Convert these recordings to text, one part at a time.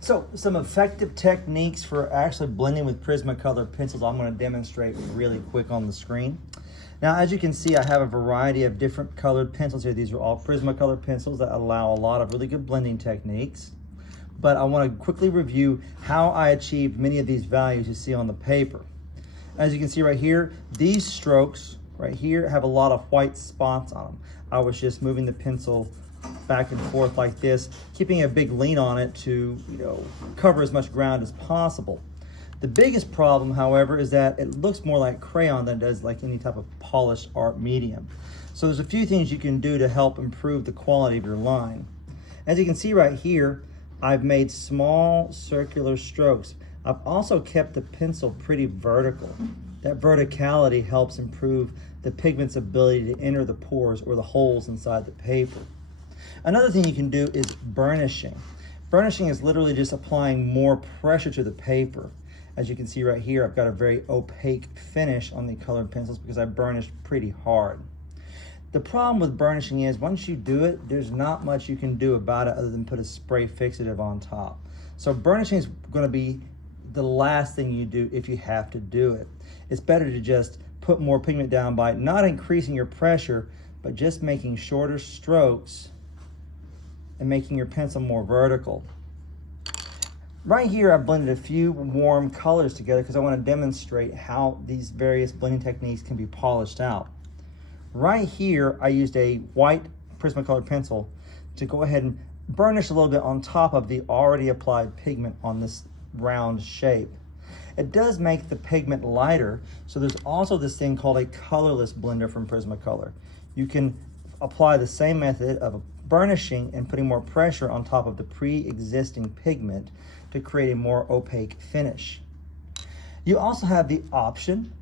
So some effective techniques for actually blending with Prismacolor pencils I'm going to demonstrate really quick on the screen. Now, as you can see, I have a variety of different colored pencils here. These are all Prismacolor pencils that allow a lot of really good blending techniques. But I want to quickly review how I achieved many of these values you see on the paper. As you can see right here, these strokes right here have a lot of white spots on them. I was just moving the pencil back and forth like this, keeping a big lean on it to, cover as much ground as possible. The biggest problem, however, is that it looks more like crayon than it does like any type of polished art medium. So there's a few things you can do to help improve the quality of your line. As you can see right here, I've made small circular strokes. I've also kept the pencil pretty vertical. That verticality helps improve the pigment's ability to enter the pores or the holes inside the paper. Another thing you can do is burnishing. Burnishing is literally just applying more pressure to the paper. As you can see right here, I've got a very opaque finish on the colored pencils because I burnished pretty hard. The problem with burnishing is once you do it, there's not much you can do about it other than put a spray fixative on top. So burnishing is going to be the last thing you do if you have to do it. It's better to just put more pigment down by not increasing your pressure, but just making shorter strokes and making your pencil more vertical. Right here, I've blended a few warm colors together because I want to demonstrate how these various blending techniques can be polished out. Right here, I used a white Prismacolor pencil to go ahead and burnish a little bit on top of the already applied pigment on this round shape. It does make the pigment lighter, so there's also this thing called a colorless blender from Prismacolor. You can apply the same method of burnishing and putting more pressure on top of the pre-existing pigment to create a more opaque finish. You also have the option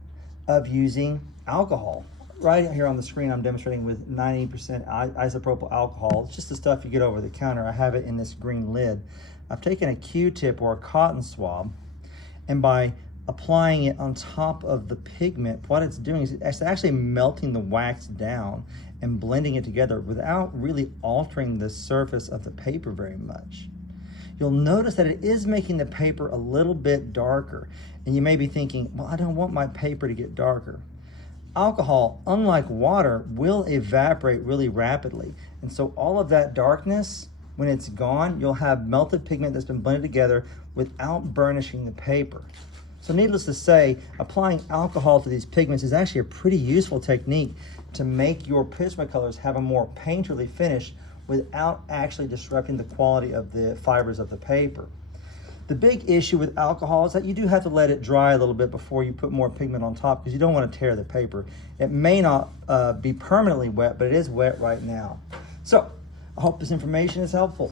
of using alcohol. Right here on the screen, I'm demonstrating with 90% isopropyl alcohol. It's just the stuff you get over the counter. I have it in this green lid. I've taken a Q-tip or a cotton swab, and by applying it on top of the pigment, what it's doing is it's actually melting the wax down and blending it together without really altering the surface of the paper very much. You'll notice that it is making the paper a little bit darker, and you may be thinking, well, I don't want my paper to get darker. Alcohol, unlike water, will evaporate really rapidly, and so all of that darkness, when it's gone, you'll have melted pigment that's been blended together without burnishing the paper. So needless to say, applying alcohol to these pigments is actually a pretty useful technique to make your Prismacolors have a more painterly finish without actually disrupting the quality of the fibers of the paper. The big issue with alcohol is that you do have to let it dry a little bit before you put more pigment on top because you don't want to tear the paper. It may not be permanently wet, but it is wet right now. So I hope this information is helpful.